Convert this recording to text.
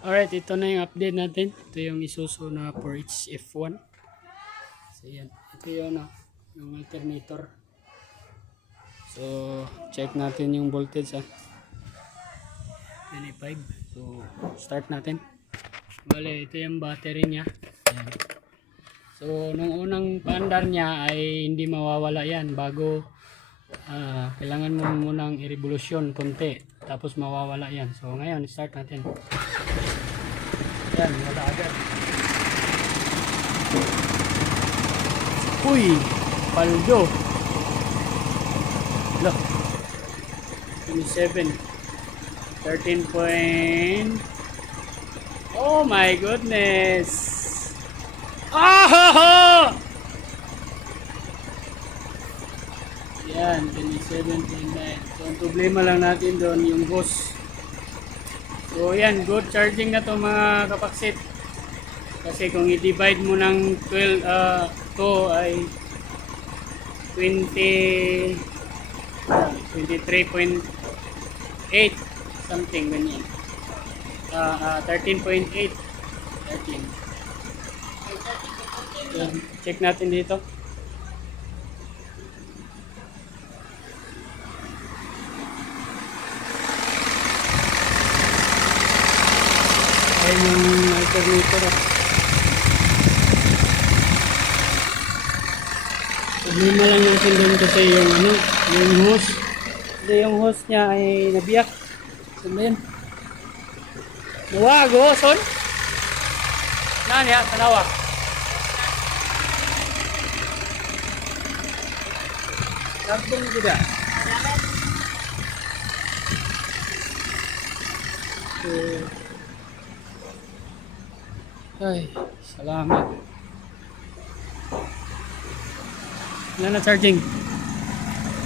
Alright, ito na yung update natin. Ito yung Isuzu na 4H F1. So yan, ito yun yung alternator. So check natin yung voltage 25. So start natin. Bale, ito yung battery niya. Yan. So nung unang paandar niya ay hindi mawawala yan bago kailangan mo munang i-revolusyon konti tapos mawawala yan. So ngayon start natin. Yan, wala agad. Uy, paldo. Look. 27. 13 point. Oh my goodness. Ah! Yan, 27.9. So, ang problema lang natin doon yung hose. So, yan, good charging na to mga kapaksit. Kasi kung i-divide mo ng 12, to ay 23.8 something ganyan. 13.8. 13. So, check natin dito. Ayan yung alternator. Problema lang natin doon kasi yung yung hose. Kasi yung hose niya ay nabiyak. Saan ba yun? Nawago, son? Naan ya? Tanawa? Sabong juga. So, ay, salamat. Wala na charging.